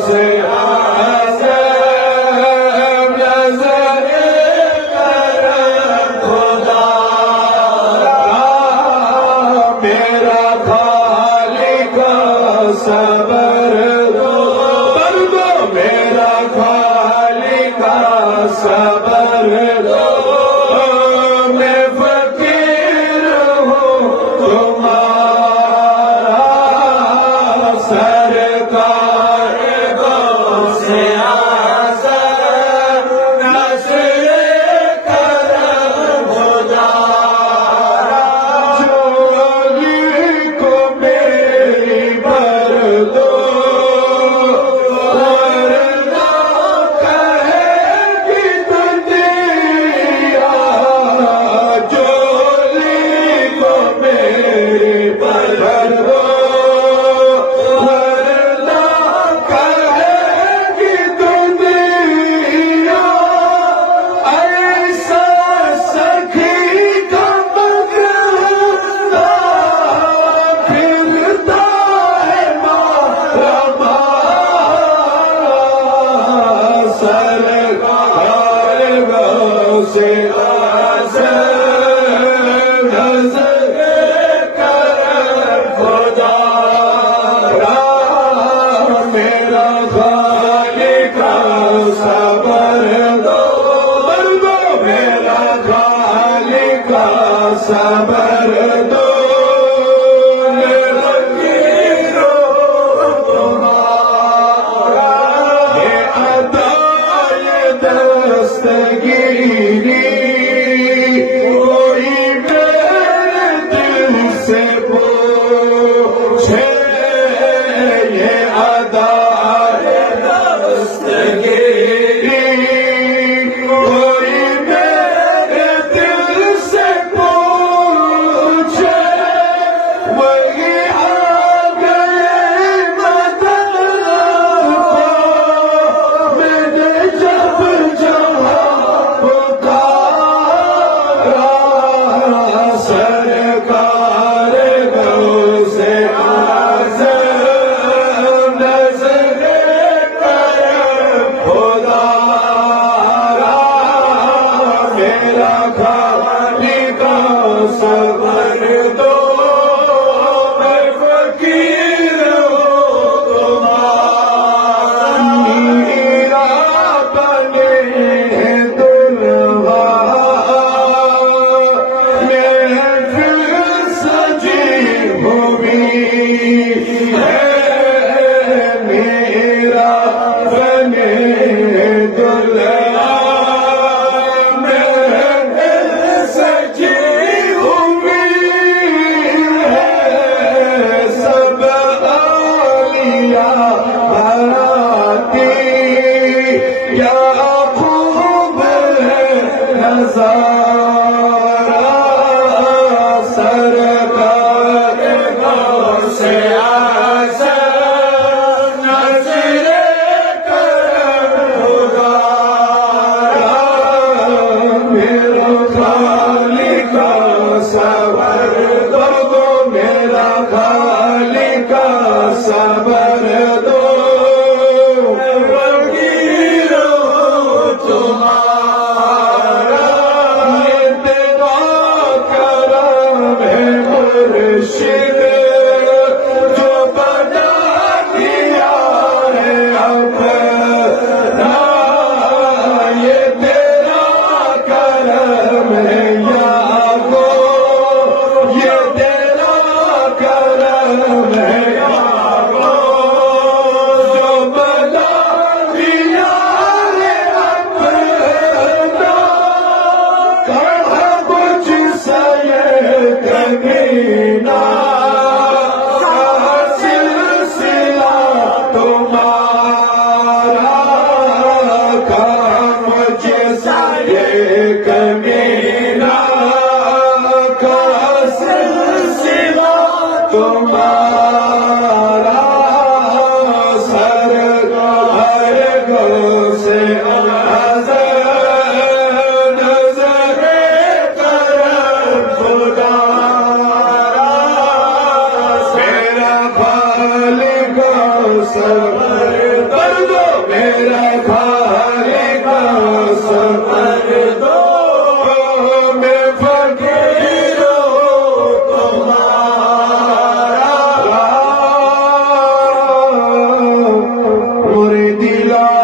سے نظر کرم خدا میرا خالق صبر دو میرا خالق صبر دو میں فقیر ہوں تمہارا سرکار غوث اعظم نصر کرم خدا جو علی کو میری بر دو صبر دو تمہارا یہ عطائے دستگیری کوئی میرے دل سے پوچھے یہ عطائے دستگیری کوئی میرے دل سے صبر دو میں فقیر ہوں تمہارا میرا بنے دلہا محفل سجی ہوئی ہے میرا بنے دلہا سرکار غوث اعظم نصر کرم خدا میرا خالق صبر دو میرا خالق صبر دو فقیر ہوں تمہارا مرشد جو بنا دیا ہے اپنا یہ تیرا کرم ہے یا گو یہ تیرا کرم ہے یا گو جو بنا دیا ہے اپنا کہاں کچھ سایہ کمینہ سلسلہ تمہارا کام جیسا یہ کمینہ کا سلسلہ تمہارا سرکار غوث اعظم نظر کرم خدا میرا خالق صبر